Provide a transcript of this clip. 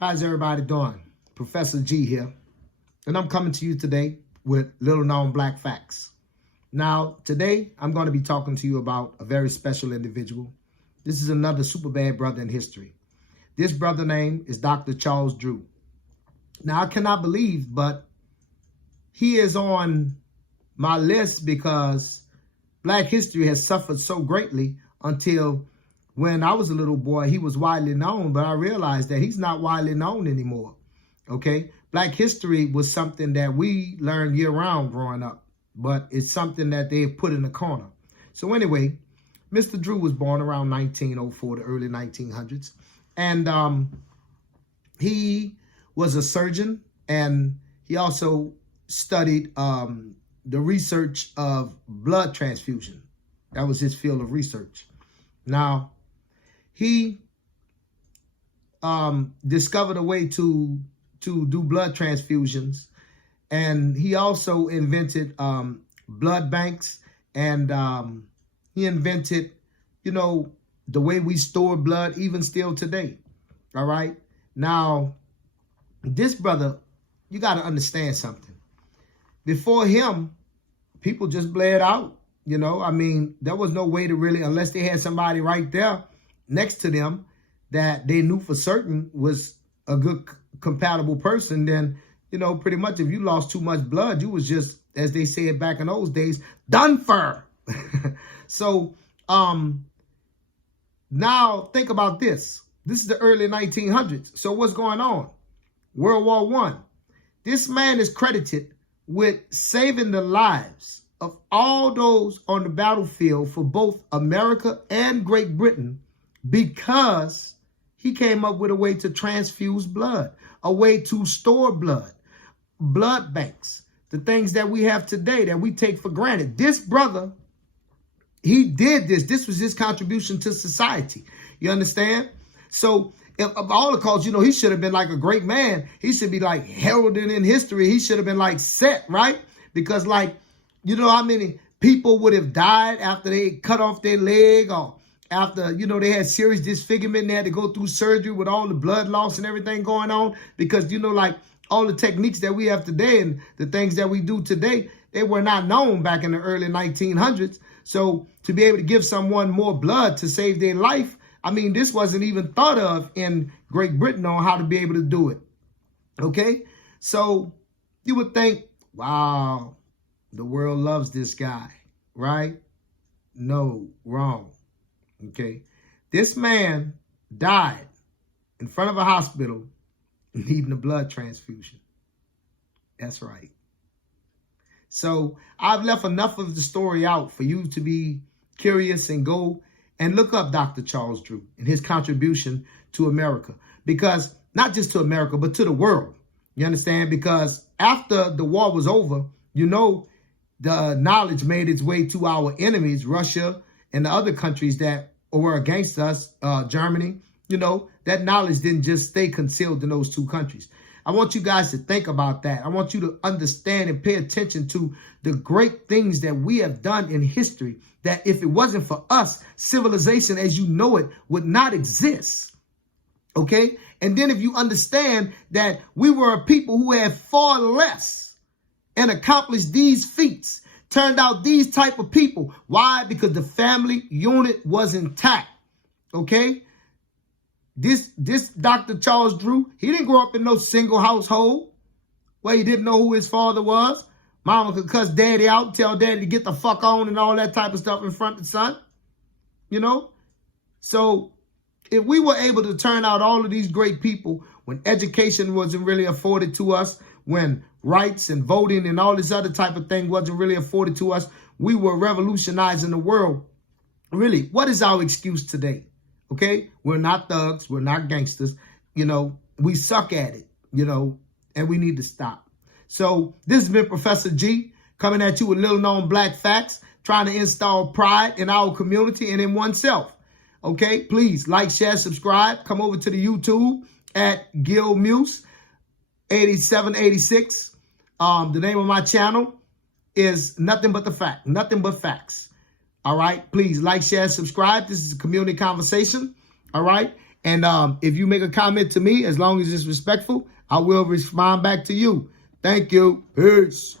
How's everybody doing? Professor G here, and I'm coming to you today with little known black facts. Now, today I'm going to be talking to you about a very special individual. This is another super bad brother in history. This brother name is Dr. Charles Drew. Now, I cannot believe, but he is on my list because black history has suffered so greatly until when I was a little boy, he was widely known, but I realized that he's not widely known anymore, okay? Black history was something that we learned year-round growing up, but it's something that they put in the corner. So anyway, Mr. Drew was born around 1904, the early 1900s, and he was a surgeon, and he also studied the research of blood transfusion. That was his field of research. Now, he discovered a way to do blood transfusions, and he also invented blood banks, and he invented, the way we store blood even still today. All right. Now, this brother, you got to understand something. Before him, people just bled out. There was no way to really, unless they had somebody right there next to them that they knew for certain was a good compatible person, then, pretty much if you lost too much blood, you was just, as they said back in those days, done for. So now think about this. This is the early 1900s. So what's going on? World War I. This man is credited with saving the lives of all those on the battlefield for both America and Great Britain because he came up with a way to transfuse blood, a way to store blood banks, the things that we have today that we take for granted. This brother, he did this. This was his contribution to society. You understand? So of all the calls, he should have been like a great man. He should be like heralded in history. He should have been like set, right? Because how many people would have died after they cut off their leg, or after, they had serious disfigurement, they had to go through surgery with all the blood loss and everything going on, because, all the techniques that we have today and the things that we do today, they were not known back in the early 1900s. So to be able to give someone more blood to save their life, this wasn't even thought of in Great Britain on how to be able to do it. Okay? So you would think, wow, the world loves this guy, right? No, wrong. Okay? This man died in front of a hospital needing a blood transfusion. That's right. So I've left enough of the story out for you to be curious and go and look up Dr. Charles Drew and his contribution to America. Because not just to America, but to the world. You understand? Because after the war was over, the knowledge made its way to our enemies, Russia and the other countries that were against us, Germany. That knowledge didn't just stay concealed in those two countries. I want you guys to think about that. I want you to understand and pay attention to the great things that we have done in history, that if it wasn't for us, civilization as you know it would not exist. Okay? And then if you understand that we were a people who had far less and accomplished these feats, turned out these type of people. Why? Because the family unit was intact. Okay? This Dr. Charles Drew, he didn't grow up in no single household where he didn't know who his father was. Mama could cuss daddy out, tell daddy to get the fuck on and all that type of stuff in front of the son. So if we were able to turn out all of these great people when education wasn't really afforded to us, when rights and voting and all this other type of thing wasn't really afforded to us, we were revolutionizing the world. Really, what is our excuse today? Okay, we're not thugs. We're not gangsters. We suck at it, and we need to stop. So this has been Professor G coming at you with little known black facts, trying to install pride in our community and in oneself. Okay, please like, share, subscribe. Come over to the YouTube at Gil Muse 8786. The name of my channel is Nothing But the Fact, Nothing But Facts. All right. Please like, share, subscribe. This is a community conversation. All right. And if you make a comment to me, as long as it's respectful, I will respond back to you. Thank you. Peace.